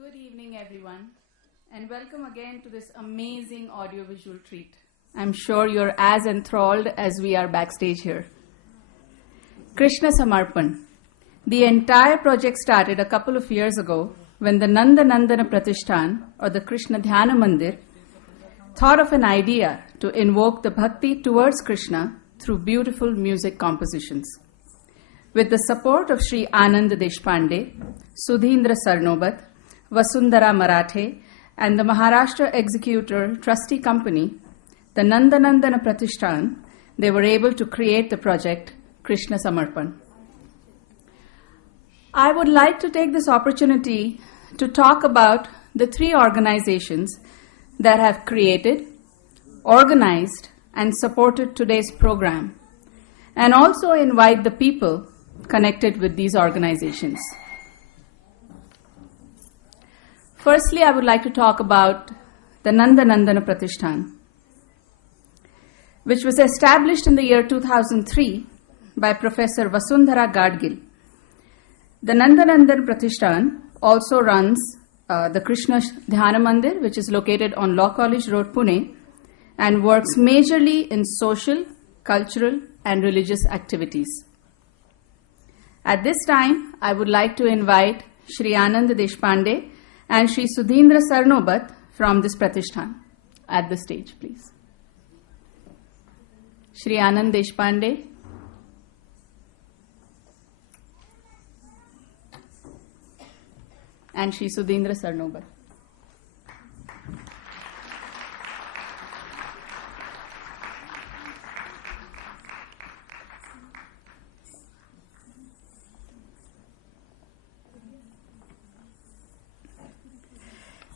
Good evening, everyone, and welcome again to this amazing audiovisual treat. I'm sure you're as enthralled as we are backstage here. Krishna Samarpan. The entire project started a couple of years ago when the Nanda Nandana Pratishthan, or the Krishna Dhyana Mandir, thought of an idea to invoke the bhakti towards Krishna through beautiful music compositions. With the support of Sri Anand Deshpande, Sudhindra Sarnobat, Vasundhara Marathe, and the Maharashtra Executor Trustee Company, the Nanda Nandana Pratishthan, they were able to create the project Krishna Samarpan. I would like to take this opportunity to talk about the three organizations that have created, organized, and supported today's program, and also invite the people connected with these organizations. Firstly, I would like to talk about the Nanda Nandana Pratishthan, which was established in the year 2003 by Professor Vasundhara Gadgil. The Nanda Nandana Pratishthan also runs the Krishna Dhyana Mandir, which is located on Law College Road, Pune, and works majorly in social, cultural, and religious activities. At this time, I would like to invite Sri Anand Deshpande and Sri Sudhindra Sarnobat from this Pratishthan at the stage, please. Sri Anand Deshpande. And Sri Sudhindra Sarnobat.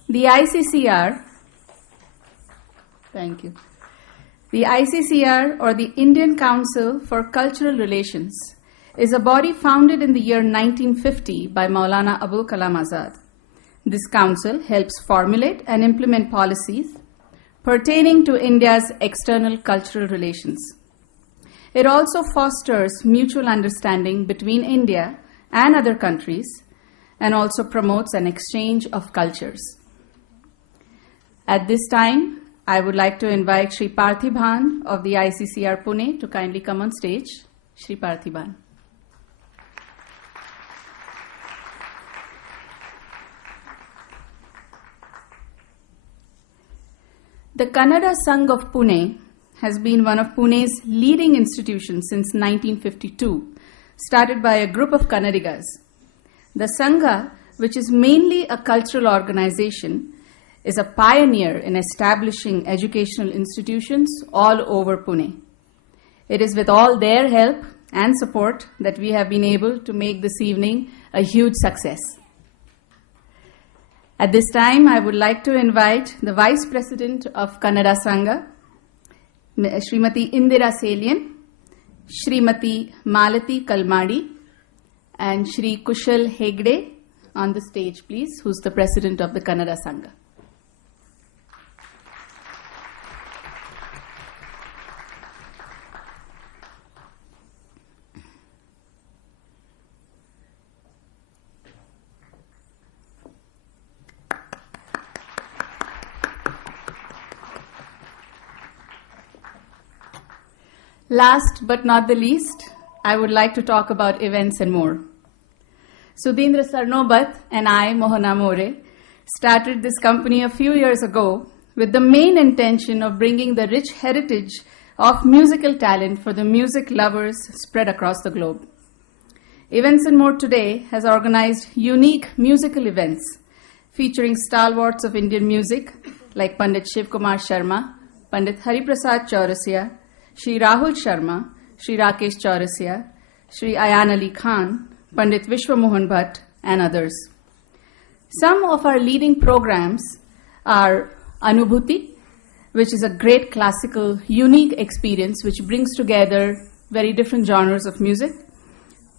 The ICCR, thank you. The ICCR, or the Indian Council for Cultural Relations, is a body founded in the year 1950 by Maulana Abul Kalam Azad. This council helps formulate and implement policies pertaining to India's external cultural relations. It also fosters mutual understanding between India and other countries and also promotes an exchange of cultures. At this time, I would like to invite Sri Parthiban of the ICCR Pune to kindly come on stage. Sri Parthiban. The Kannada Sangh of Pune has been one of Pune's leading institutions since 1952, started by a group of Kannadigas. The Sangha, which is mainly a cultural organization, is a pioneer in establishing educational institutions all over Pune. It is with all their help and support that we have been able to make this evening a huge success. At this time, I would like to invite the Vice President of Kannada Sangha, Srimati Indira Salian, Srimati Malati Kalmadi, and Shri Kushal Hegde on the stage, please, who's the President of the Kannada Sangha. Last but not the least, I would like to talk about events and more. Sudhindra Sarnobat and I, Mohana More, started this company a few years ago with the main intention of bringing the rich heritage of musical talent for the music lovers spread across the globe. Events and More today has organized unique musical events featuring stalwarts of Indian music like Pandit Shiv Kumar Sharma, Pandit Hariprasad Chaurasia, Shri Rahul Sharma, Shri Rakesh Chaurasia, Shri Ayan Ali Khan, Pandit Vishwa Mohan Bhatt, and others. Some of our leading programs are Anubhuti, which is a great classical, unique experience which brings together very different genres of music.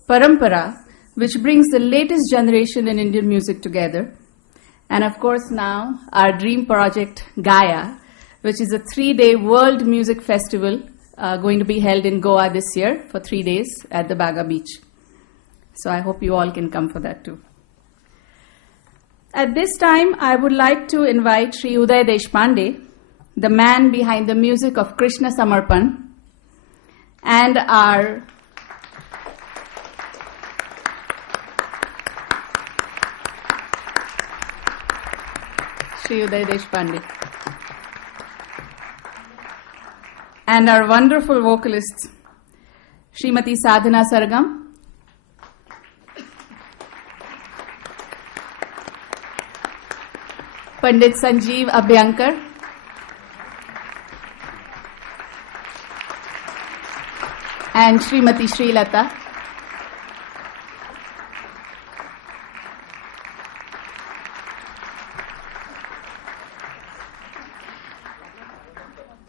Parampara, which brings the latest generation in Indian music together. And of course now, our dream project, Gaia, which is a 3-day World Music Festival going to be held in Goa this year for 3 days at the Baga Beach. So I hope you all can come for that too. At this time, I would like to invite Sri Uday Deshpande, the man behind the music of Krishna Samarpan, and our Sri Uday Deshpande, and our wonderful vocalists, Srimati Sadhana Sargam, Pandit Sanjeev Abhyankar, and Srimati Srilata.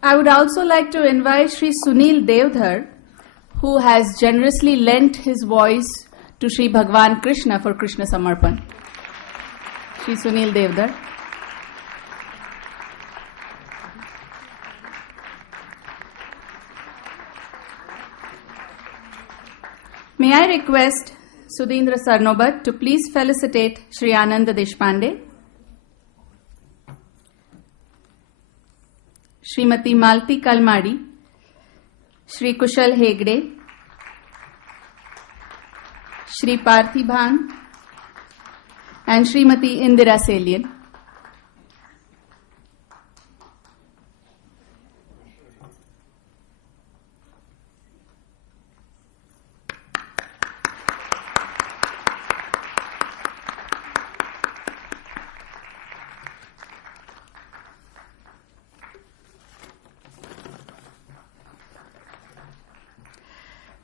I would also like to invite Sri Sunil Devdhar, who has generously lent his voice to Sri Bhagwan Krishna for Krishna Samarpan. Sri Sunil Devdhar. May I request Sudhindra Sarnobat to please felicitate Sri Ananda Deshpande, Srimati Malti Kalmadi, Sri Kushal Hegde, Sri Parthiban, and Srimati Indira Salian.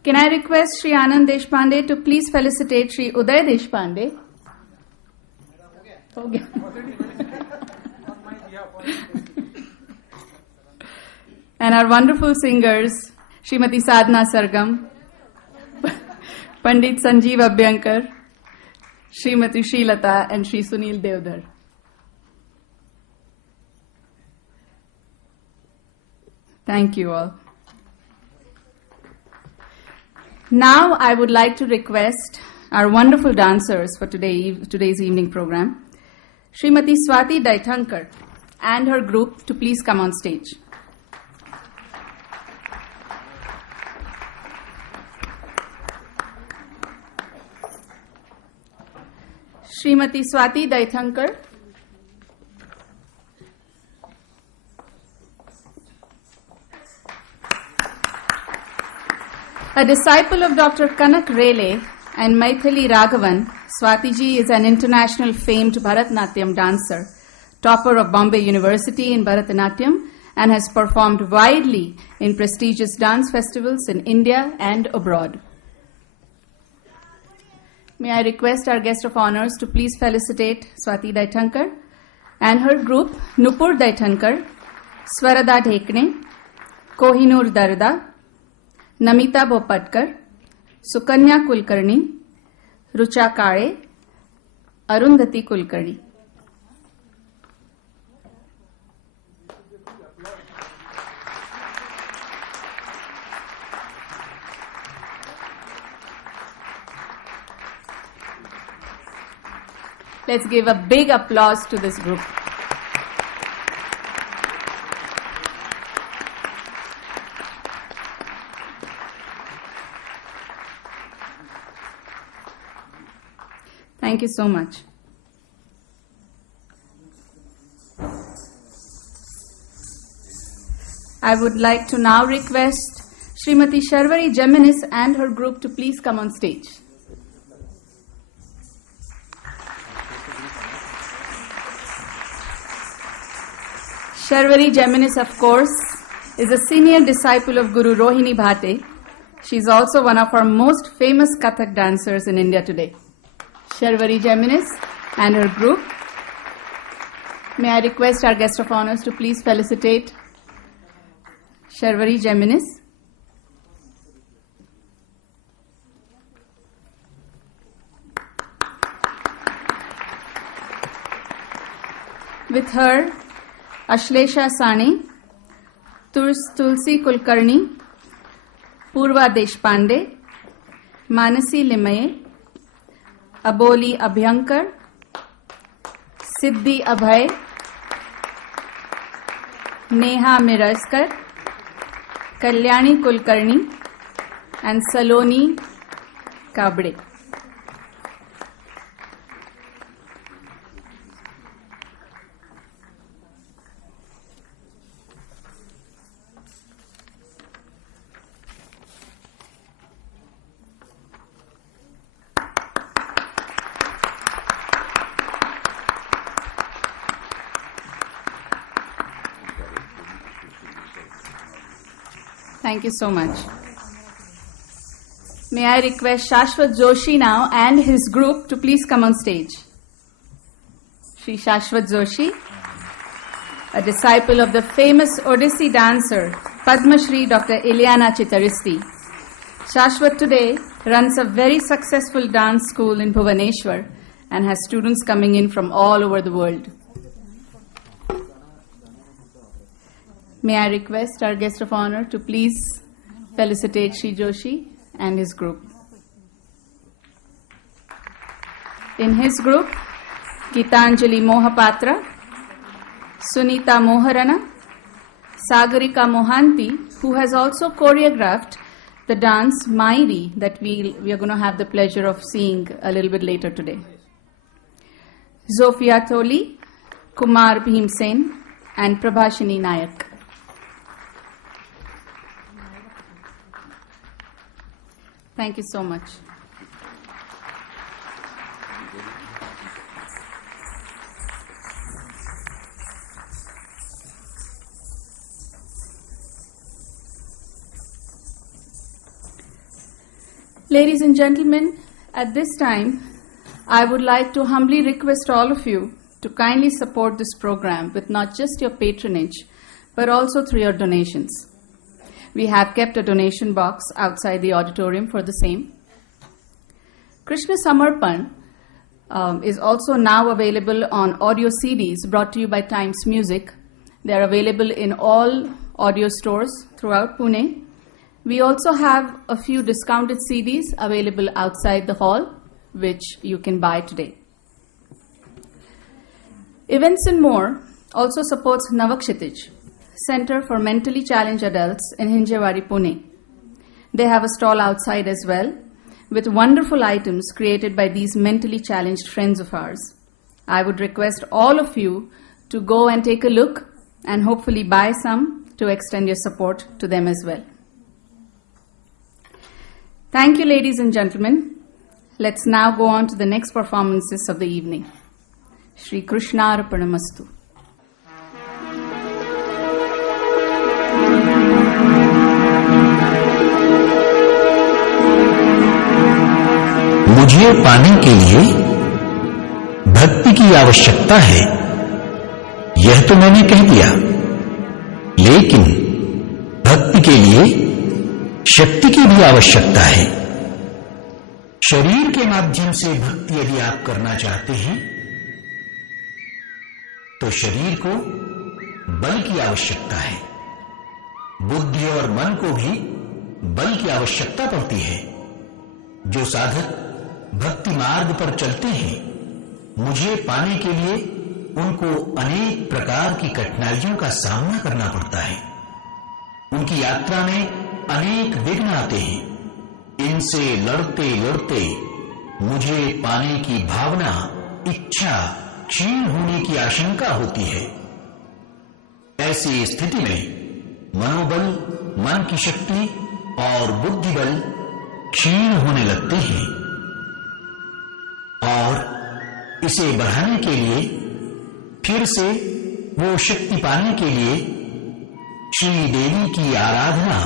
Can I request Sri Anand Deshpande to please felicitate Sri Uday Deshpande? And our wonderful singers, Srimati Sadhana Sargam, Pandit Sanjeev Abhyankar, Srimati Srilata, and Sri Sunil Devdhar. Thank you all. Now I would like to request our wonderful dancers for today's evening program, Srimati Swati Daithankar and her group, to please come on stage. Srimati Swati Daithankar, a disciple of Dr. Kanak Rele and Maithili Raghavan, Swatiji is an international famed Bharatanatyam dancer, topper of Bombay University in Bharatanatyam, and has performed widely in prestigious dance festivals in India and abroad. May I request our guest of honors to please felicitate Swati Daithankar and her group, Nupur Daithankar, Swarada Dhekne, Kohinoor Darda, Namita Bopatkar, Sukanya Kulkarni, Rucha Kare, Arundhati Kulkarni. Let's give a big applause to this group. Thank you so much. I would like to now request Srimati Sharvari Geminis and her group to please come on stage. Sharvari Geminis, of course, is a senior disciple of Guru Rohini Bhate. She is also one of our most famous Kathak dancers in India today. Sharvari Geminis and her group. May I request our guest of honors to please felicitate Sharvari Geminis. With her, Ashlesha Sani, Tulsi Kulkarni, Purva Deshpande, Manasi Limaye, Aboli Abhyankar, Siddhi Abhay, Neha Mirajkar, Kalyani Kulkarni, and Saloni Kabde. Thank you so much. May I request Shashwat Joshi now and his group to please come on stage. Shri Shashwat Joshi, a disciple of the famous Odissi dancer Padma Shri Dr. Ileana Chitaristi. Shashwat today runs a very successful dance school in Bhubaneswar and has students coming in from all over the world. May I request our guest of honor to please felicitate Shri Joshi and his group. In his group, Gitanjali Mohapatra, Sunita Moharana, Sagarika Mohanty, who has also choreographed the dance Mairi that we are going to have the pleasure of seeing a little bit later today. Zofia Toli, Kumar Bhimsen, and Prabhashini Nayak. Thank you so much. Ladies and gentlemen, at this time, I would like to humbly request all of you to kindly support this program with not just your patronage, but also through your donations. We have kept a donation box outside the auditorium for the same. Krishna Samarpan is also now available on audio CDs brought to you by Times Music. They are available in all audio stores throughout Pune. We also have a few discounted CDs available outside the hall, which you can buy today. Events and More also supports Navakshitij, Center for Mentally Challenged Adults in Hinjewadi, Pune. They have a stall outside as well, with wonderful items created by these mentally challenged friends of ours. I would request all of you to go and take a look and hopefully buy some to extend your support to them as well. Thank you, ladies and gentlemen. Let's now go on to the next performances of the evening. Shri Krishnarpanamastu. मुझे पाने के लिए भक्ति की आवश्यकता है, यह तो मैंने कह दिया, लेकिन भक्ति के लिए शक्ति की भी आवश्यकता है। शरीर के माध्यम से भक्ति यदि आप करना चाहते हैं तो शरीर को बल की आवश्यकता है, बुद्धि और मन को भी बल की आवश्यकता पड़ती है। जो साधक भक्ति मार्ग पर चलते हैं, मुझे पाने के लिए उनको अनेक प्रकार की कठिनाइयों का सामना करना पड़ता है। उनकी यात्रा में अनेक विघ्न आते हैं। इनसे लड़ते लड़ते मुझे पाने की भावना, इच्छा क्षीण होने की आशंका होती है। ऐसी स्थिति में मनोबल, मन की शक्ति और बुद्धि बल क्षीण होने लगते हैं और इसे बढ़ाने के लिए फिर से वो शक्ति पाने के लिए श्री देवी की आराधना